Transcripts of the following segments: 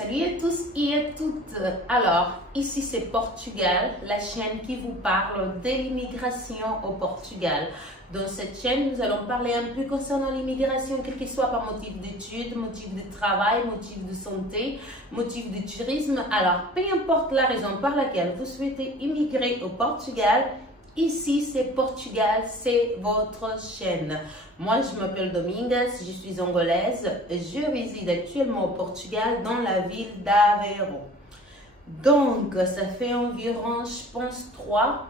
Salut à tous et à toutes. Alors, ici c'est Portugal, la chaîne qui vous parle de l'immigration au Portugal. Dans cette chaîne, nous allons parler un peu concernant l'immigration, quel que soit par motif d'études, motif de travail, motif de santé, motif de tourisme. Alors, peu importe la raison par laquelle vous souhaitez immigrer au Portugal, ici c'est Portugal, c'est votre chaîne. Moi, je m'appelle Domingas, je suis angolaise, je réside actuellement au Portugal dans la ville d'Aveiro. Donc, ça fait environ, je pense, 3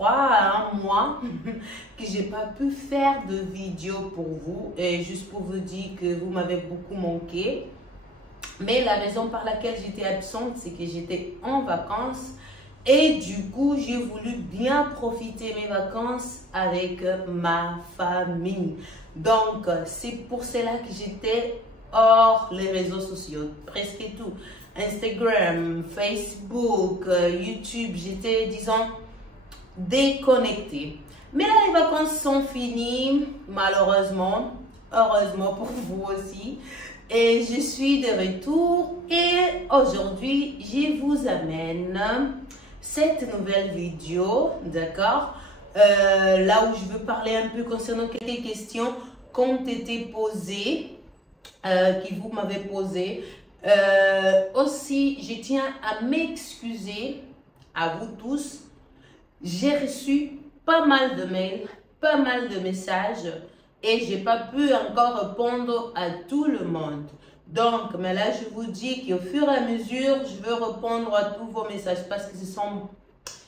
à 1 mois que j'ai pas pu faire de vidéo pour vous, et juste pour vous dire que vous m'avez beaucoup manqué. Mais la raison par laquelle j'étais absente, c'est que j'étais en vacances. Et du coup, j'ai voulu bien profiter mes vacances avec ma famille. Donc, c'est pour cela que j'étais hors les réseaux sociaux, presque tout. Instagram, Facebook, YouTube, j'étais, disons, déconnectée. Mais là, les vacances sont finies, malheureusement. Heureusement pour vous aussi. Et je suis de retour. Et aujourd'hui, je vous amène cette nouvelle vidéo, d'accord, là où je veux parler un peu concernant quelques questions qui ont été posées, qui vous m'avez posées. Aussi, je tiens à m'excuser à vous tous. J'ai reçu pas mal de mails, pas mal de messages et j'ai pas pu encore répondre à tout le monde. Donc, mais là, je vous dis qu'au fur et à mesure, je veux répondre à tous vos messages parce que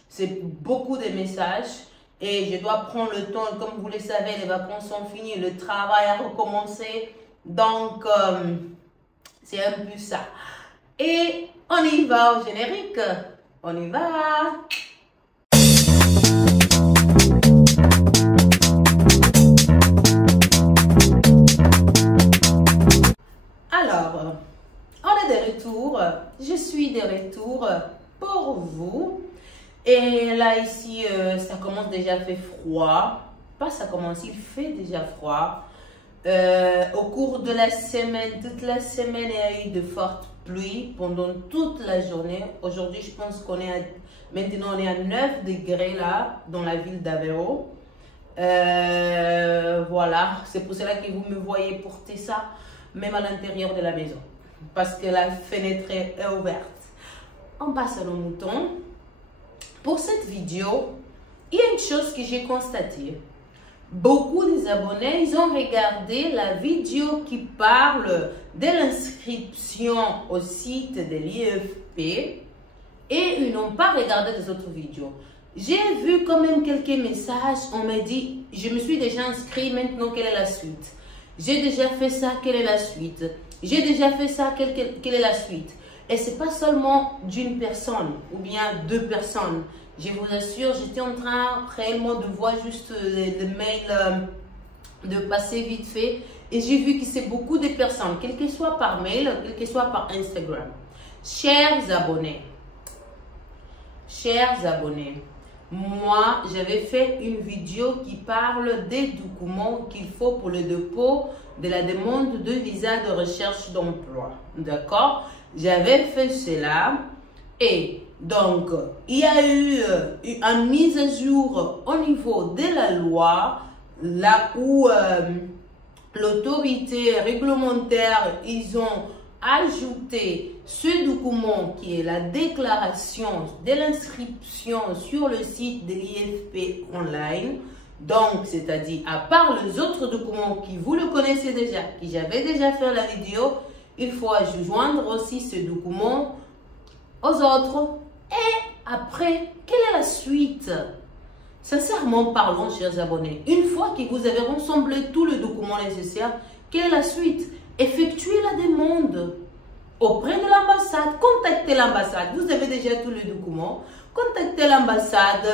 c'est beaucoup de messages et je dois prendre le temps. Comme vous le savez, les vacances sont finies, le travail a recommencé. Donc, c'est un peu ça. Et on y va au générique. On y va. Alors, on est de retour, je suis de retour pour vous. Et là, ici, ça commence déjà à faire froid. Pas ça commence, il fait déjà froid. Au cours de la semaine, toute la semaine, il y a eu de fortes pluies pendant toute la journée. Aujourd'hui, je pense qu'on est maintenant on est à 9 degrés là, dans la ville d'Aveiro. Voilà, c'est pour cela que vous me voyez porter ça, même à l'intérieur de la maison, parce que la fenêtre est ouverte. On passe à nos moutons. Pour cette vidéo, il y a une chose que j'ai constatée. Beaucoup des abonnés, ils ont regardé la vidéo qui parle de l'inscription au site de l'IFP et ils n'ont pas regardé les autres vidéos. J'ai vu quand même quelques messages, on m'a dit, je me suis déjà inscrit, maintenant quelle est la suite? J'ai déjà fait ça, quelle est la suite? J'ai déjà fait ça, quelle est la suite? Et ce n'est pas seulement d'une personne ou bien 2 personnes. Je vous assure, j'étais en train réellement de voir juste le mail de passer vite fait. Et j'ai vu que c'est beaucoup de personnes, quel que soit par mail, quel que soit par Instagram. Chers abonnés, moi, j'avais fait une vidéo qui parle des documents qu'il faut pour le dépôt de la demande de visa de recherche d'emploi. D'accord? J'avais fait cela et donc, il y a eu une mise à jour au niveau de la loi, là où l'autorité réglementaire, ils ont ajouté ce document qui est la déclaration de l'inscription sur le site de l'IFP online. Donc, c'est-à-dire, à part les autres documents qui vous le connaissez déjà, que j'avais déjà fait la vidéo, il faut joindre aussi ce document aux autres. Et après, quelle est la suite? Sincèrement parlons, chers abonnés, une fois que vous avez rassemblé tout le document nécessaire, quelle est la suite? Effectuez la demande auprès de l'ambassade. Contactez l'ambassade. Vous avez déjà tous les documents. Contactez l'ambassade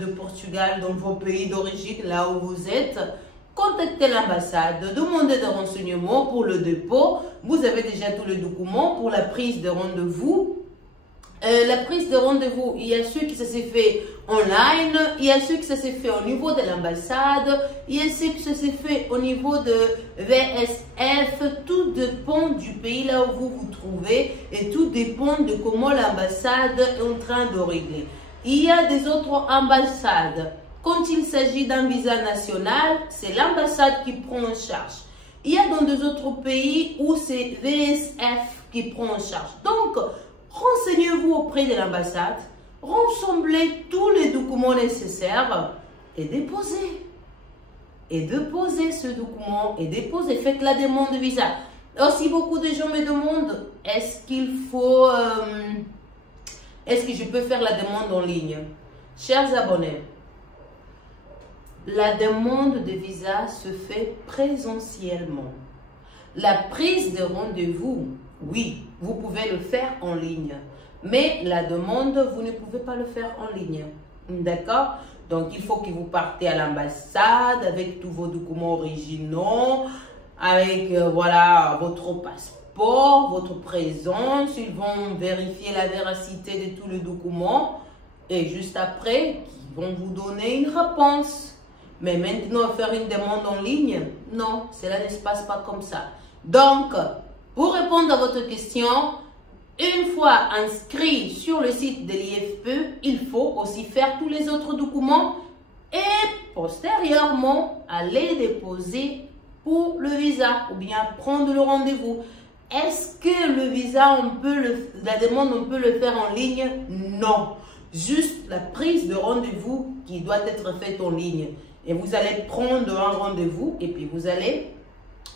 de Portugal dans vos pays d'origine, là où vous êtes. Contactez l'ambassade, demandez des renseignements pour le dépôt. Vous avez déjà tous les documents pour la prise de rendez-vous La prise de rendez-vous, il y a ceux qui ça s'est fait online, il y a ceux qui ça s'est fait au niveau de l'ambassade, il y a ceux qui ça s'est fait au niveau de VSF. Tout dépend du pays là où vous vous trouvez et tout dépend de comment l'ambassade est en train de régler. Il y a des autres ambassades. Quand il s'agit d'un visa national, c'est l'ambassade qui prend en charge. Il y a dans des autres pays où c'est VSF qui prend en charge. Donc, renseignez-vous auprès de l'ambassade, rassemblez tous les documents nécessaires et déposez. Et déposez ce document et déposez. Faites la demande de visa. Aussi, beaucoup de gens me demandent, est-ce que je peux faire la demande en ligne? Chers abonnés, la demande de visa se fait présentiellement. La prise de rendez-vous, oui, vous pouvez le faire en ligne. Mais la demande, vous ne pouvez pas le faire en ligne. D'accord? Donc, il faut que vous partez à l'ambassade avec tous vos documents originaux, avec voilà, votre passeport, votre présence. Ils vont vérifier la véracité de tous les documents. Et juste après, ils vont vous donner une réponse. Mais maintenant, faire une demande en ligne, non, cela ne se passe pas comme ça. Donc, pour répondre à votre question, une fois inscrit sur le site de l'IFP, il faut aussi faire tous les autres documents et postérieurement aller déposer pour le visa ou bien prendre le rendez-vous. Est-ce que le visa, la demande, on peut le faire en ligne? Non. Juste la prise de rendez-vous qui doit être faite en ligne. Et vous allez prendre un rendez-vous et puis vous allez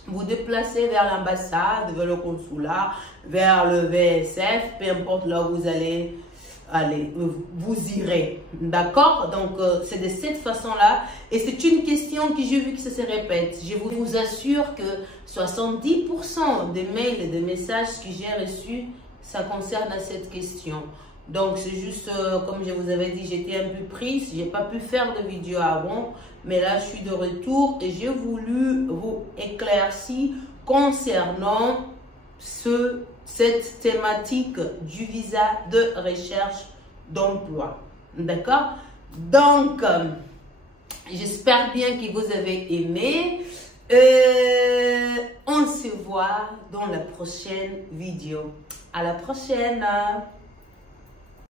vous déplacer vers l'ambassade, vers le consulat, vers le VSF, peu importe là où vous allez aller, vous irez. D'accord? Donc, c'est de cette façon-là. Et c'est une question que j'ai vu que ça se répète. Je vous assure que 70% des mails et des messages que j'ai reçus, ça concerne cette question. Donc, c'est juste, comme je vous avais dit, j'étais un peu prise. Je n'ai pas pu faire de vidéo avant. Mais là, je suis de retour et j'ai voulu vous éclaircir concernant cette thématique du visa de recherche d'emploi. D'accord? Donc, j'espère bien que vous avez aimé. On se voit dans la prochaine vidéo. À la prochaine!